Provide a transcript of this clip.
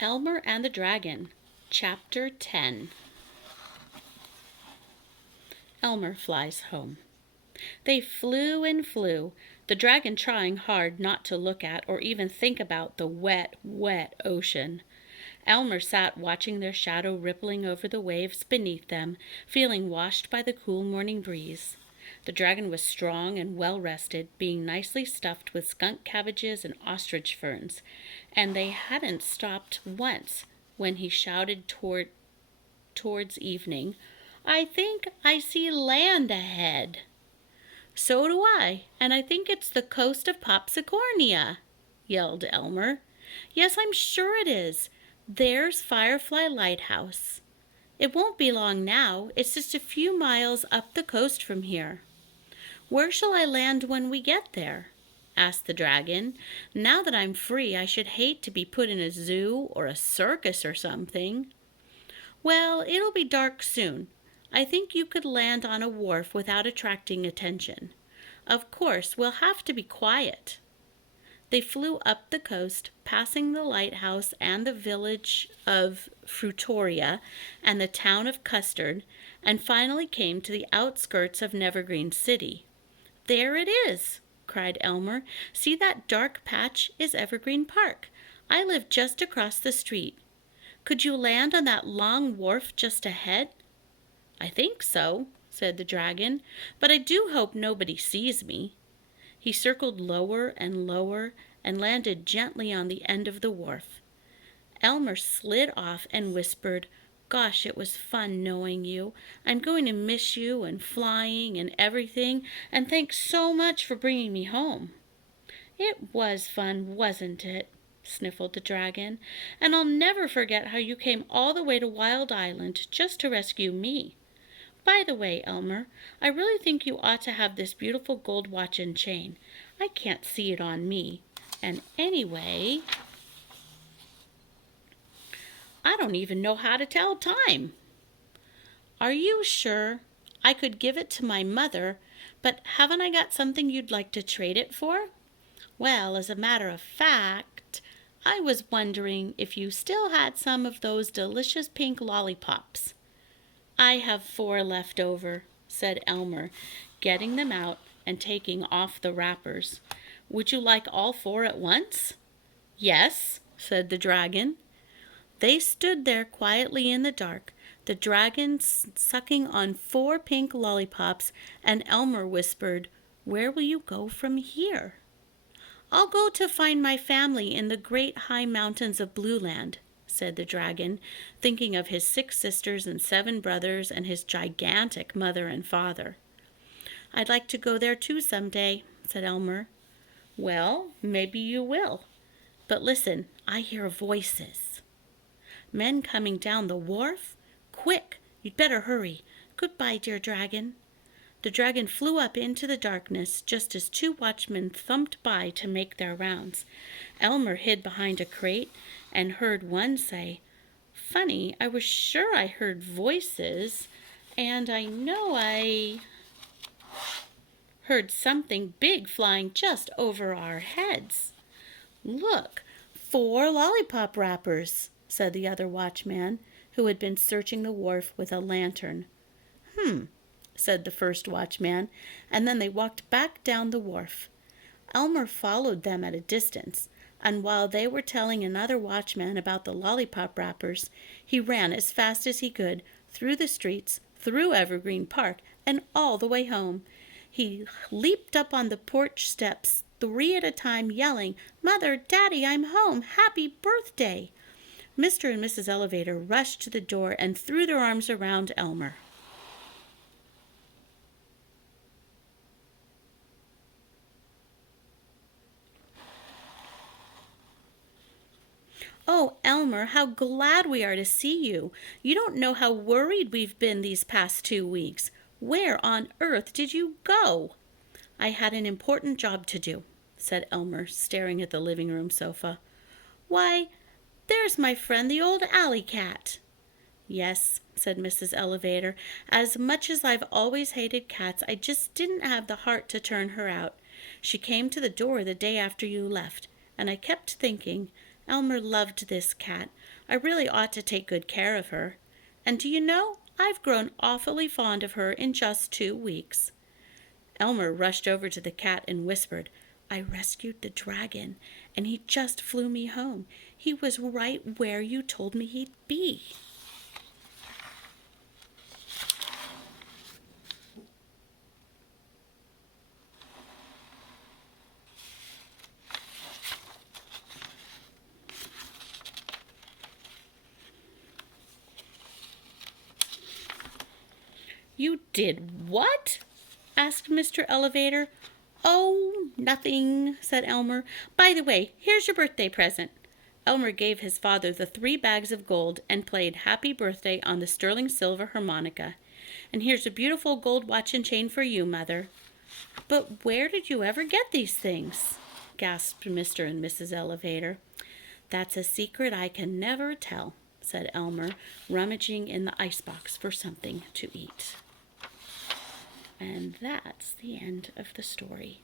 Elmer and the Dragon, Chapter 10. Elmer flies home. They flew and flew, the dragon trying hard not to look at or even think about the wet, wet ocean. Elmer sat watching their shadow rippling over the waves beneath them, feeling washed by the cool morning breeze. The dragon was strong and well-rested, being nicely stuffed with skunk cabbages and ostrich ferns, and they hadn't stopped once when he shouted towards evening, "I think I see land ahead." "So do I, and I think it's the coast of Popsicornia," yelled Elmer. "Yes, I'm sure it is. There's Firefly Lighthouse. It won't be long now. It's just a few miles up the coast from here." "Where shall I land when we get there?" asked the dragon. "Now that I'm free, I should hate to be put in a zoo or a circus or something." "Well, it'll be dark soon. I think you could land on a wharf without attracting attention. Of course, we'll have to be quiet." They flew up the coast, passing the lighthouse and the village of Fruitoria and the town of Custard, and finally came to the outskirts of Nevergreen City. "There it is!" cried Elmer. "See that dark patch is Evergreen Park. I live just across the street. Could you land on that long wharf just ahead?" "I think so," said the dragon, "but I do hope nobody sees me." He circled lower and lower and landed gently on the end of the wharf. Elmer slid off and whispered, "Gosh, it was fun knowing you. I'm going to miss you and flying and everything, and thanks so much for bringing me home." "It was fun, wasn't it?" sniffled the dragon. "And I'll never forget how you came all the way to Wild Island just to rescue me. By the way, Elmer, I really think you ought to have this beautiful gold watch and chain. I can't see it on me. And anyway, I don't even know how to tell time." "Are you sure? I could give it to my mother, but haven't I got something you'd like to trade it for?" "Well, as a matter of fact, I was wondering if you still had some of those delicious pink lollipops." "I have 4 left over," said Elmer, getting them out and taking off the wrappers. "Would you like all 4 at once?" "Yes," said the dragon. They stood there quietly in the dark, the dragon sucking on 4 pink lollipops, and Elmer whispered, "Where will you go from here?" "I'll go to find my family in the great high mountains of Blue Land," said the dragon, thinking of his 6 sisters and 7 brothers and his gigantic mother and father. "I'd like to go there too someday," said Elmer. "Well, maybe you will. But listen, I hear voices." "Men coming down the wharf? Quick, you'd better hurry. Goodbye, dear dragon." The dragon flew up into the darkness just as 2 watchmen thumped by to make their rounds. Elmer hid behind a crate and heard one say, "Funny, I was sure I heard voices, and I know I heard something big flying just over our heads." "Look, 4 lollipop wrappers," said the other watchman, who had been searching the wharf with a lantern. Said the first watchman, and then they walked back down the wharf. Elmer followed them at a distance, and while they were telling another watchman about the lollipop wrappers, he ran as fast as he could, through the streets, through Evergreen Park, and all the way home. He leaped up on the porch steps 3 at a time, yelling, "Mother, Daddy, I'm home! Happy birthday!" Mr. and Mrs. Elevator rushed to the door and threw their arms around Elmer. "Oh, Elmer, how glad we are to see you. You don't know how worried we've been these past 2 weeks. Where on earth did you go?" "I had an important job to do," said Elmer, staring at the living room sofa. "Why, there's my friend the old alley cat." "Yes," said Mrs. Elevator. "As much as I've always hated cats, I just didn't have the heart to turn her out. She came to the door the day after you left, and I kept thinking, Elmer loved this cat. I really ought to take good care of her. And do you know, I've grown awfully fond of her in just 2 weeks." Elmer rushed over to the cat and whispered, "I rescued the dragon, and he just flew me home. He was right where you told me he'd be." "You did what?" asked Mr. Elevator. "Oh, nothing," said Elmer. "By the way, here's your birthday present." Elmer gave his father the 3 bags of gold and played Happy Birthday on the sterling silver harmonica. "And here's a beautiful gold watch and chain for you, Mother." "But where did you ever get these things?" gasped Mr. and Mrs. Elevator. "That's a secret I can never tell," said Elmer, rummaging in the icebox for something to eat. And that's the end of the story.